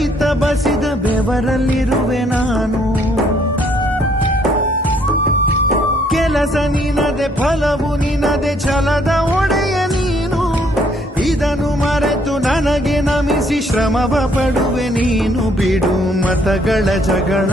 ರೈತ ಬಸಿದ ಬೆವರಲ್ಲಿರುವೆ ನಾನು. ಕೆಲಸ ನಿನದೆ ಫಲವು ನಿನದೆ ಛಲದ ಒಡೆಯ ನೀನು. ಇದನ್ನು ಮರೆತು ನನಗೆ ನಮಿಸಿ ಶ್ರಮವ ಪಡುವೆ ನೀನು. ಬಿಡು ಮತಗಳ ಜಗಳ